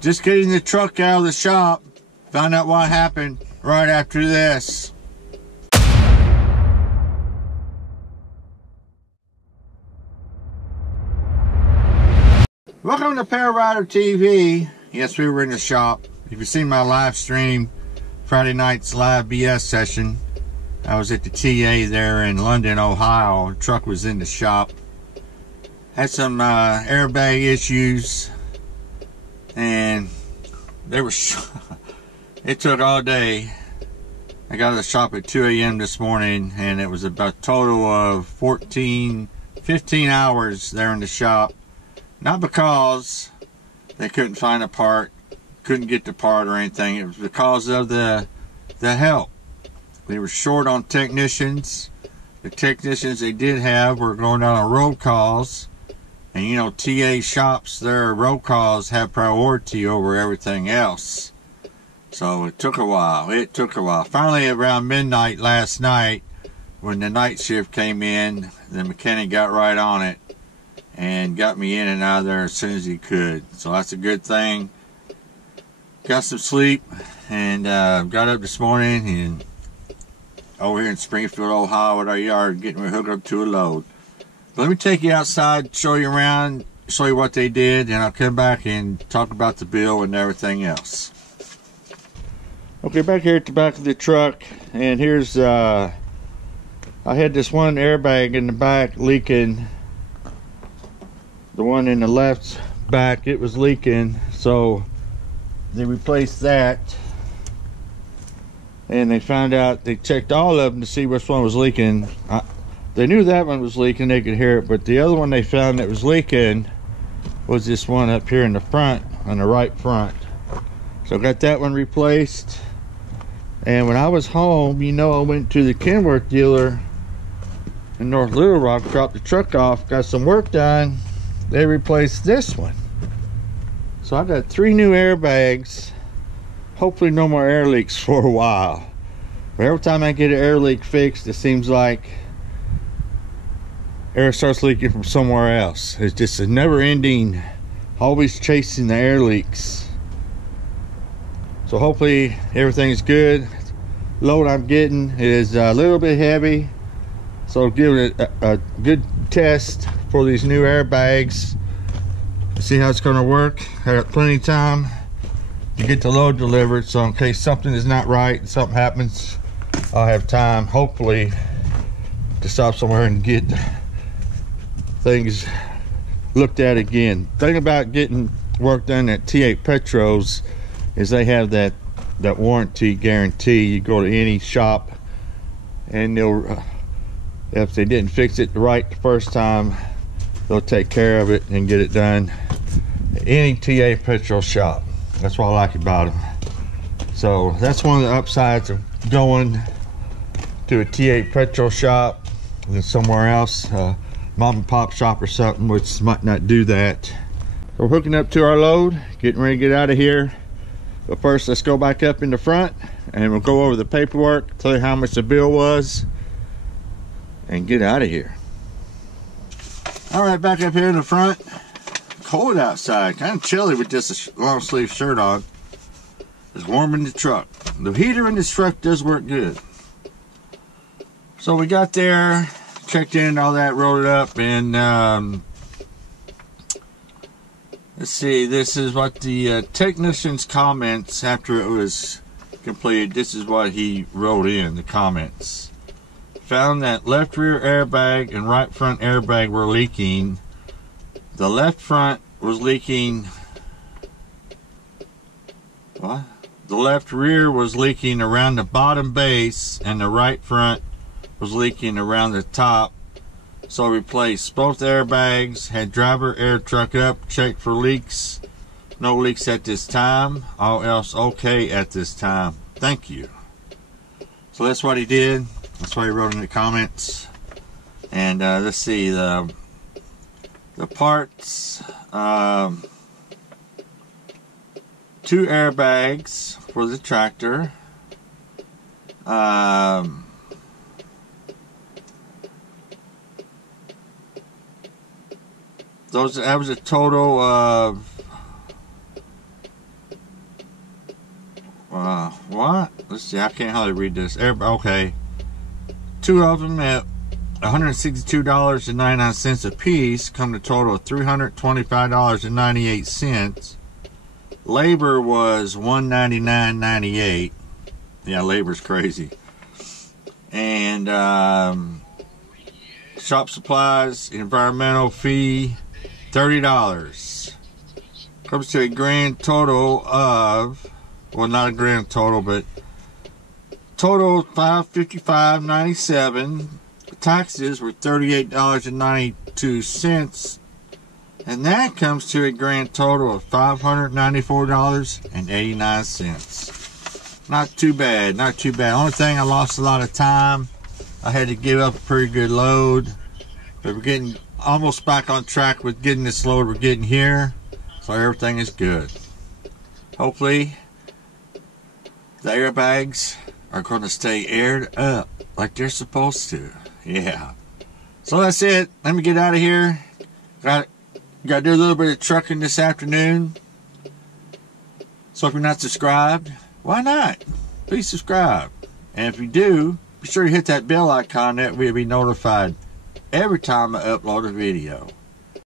Just getting the truck out of the shop. Found out what happened right after this. Welcome to PaleriderTV. Yes, we were in the shop. If you've seen my live stream, Friday night's live BS session, I was at the TA there in London, Ohio. The truck was in the shop. Had some airbag issues, and they were it took all day. I got to the shop at 2 a.m. this morning, and it was about a total of 15 hours there in the shop. Not because they couldn't find a part, couldn't get the part or anything. It was because of the help. They were short on technicians. The technicians they did have were going down on road calls. And you know, TA shops, their road calls have priority over everything else. So it took a while. Finally, around midnight last night, when the night shift came in, the mechanic got right on it and got me in and out of there as soon as he could. So that's a good thing. Got some sleep and got up this morning and over here in Springfield, Ohio at our yard, getting me hooked up to a load. But let me take you outside, show you around, show you what they did, and I'll come back and talk about the bill and everything else. Okay, back here at the back of the truck, and here's I had this one airbag in the back leaking. The one in the left back, it was leaking, so they replaced that. And they found out, they checked all of them to see which one was leaking. They knew that one was leaking, they could hear it, but the other one they found that was leaking was this one up here in the front, on the right front. So got that one replaced. And when I was home, you know, I went to the Kenworth dealer in North Little Rock, dropped the truck off, got some work done. They replaced this one. So I got 3 new airbags. Hopefully no more air leaks for a while. But every time I get an air leak fixed, it seems like air starts leaking from somewhere else. It's just a never-ending, always chasing the air leaks. So hopefully everything's good. Load I'm getting is a little bit heavy, so give it a good test for these new airbags. See how it's going to work. I got plenty of time to get the load delivered, so in case something is not right and something happens, I'll have time, hopefully, to stop somewhere and get things looked at again. The thing about getting work done at T8 Petros is they have that warranty guarantee. You go to any shop and they'll, if they didn't fix it right the first time, they'll take care of it and get it done. Any TA Petro shop. That's what I like about them. So that's one of the upsides of going to a TA Petro shop than somewhere else, mom and pop shop or something, which might not do that. So we're hooking up to our load, getting ready to get out of here. But first, let's go back up in the front and we'll go over the paperwork, tell you how much the bill was, and get out of here. All right, back up here in the front. Cold outside, kind of chilly with just a long sleeve shirt on. It's warm in the truck. The heater in this truck does work good. So we got there, checked in and all that, rolled it up, and let's see, this is what the technician's comments after it was completed. This is what he wrote in the comments. Found that left rear airbag and right front airbag were leaking. The left front was leaking. What? The left rear was leaking around the bottom base, and the right front was leaking around the top. So replaced both airbags. Had driver air truck up, checked for leaks. No leaks at this time. All else okay at this time. Thank you. So that's what he did. That's what he wrote in the comments. And let's see, the parts, 2 airbags for the tractor, that was a total of what? Let's see, I can't hardly read this. Okay. 2 of them at $162.99 a piece, come to a total of $325.98. Labor was $199.98. Yeah, labor's crazy. And shop supplies, environmental fee, $30. Comes to a grand total of, well, not a grand total, but total $555.97. Taxes were $38.92, and that comes to a grand total of $594.89. Not too bad, not too bad. Only thing, I lost a lot of time. I had to give up a pretty good load, but we're getting almost back on track with getting this load we're getting here, so everything is good. Hopefully the airbags are going to stay aired up like they're supposed to. Yeah. So that's it. Let me get out of here. Got to do a little bit of trucking this afternoon. So if you're not subscribed, why not? Please subscribe. And if you do, be sure to hit that bell icon. That way you'll be notified every time I upload a video.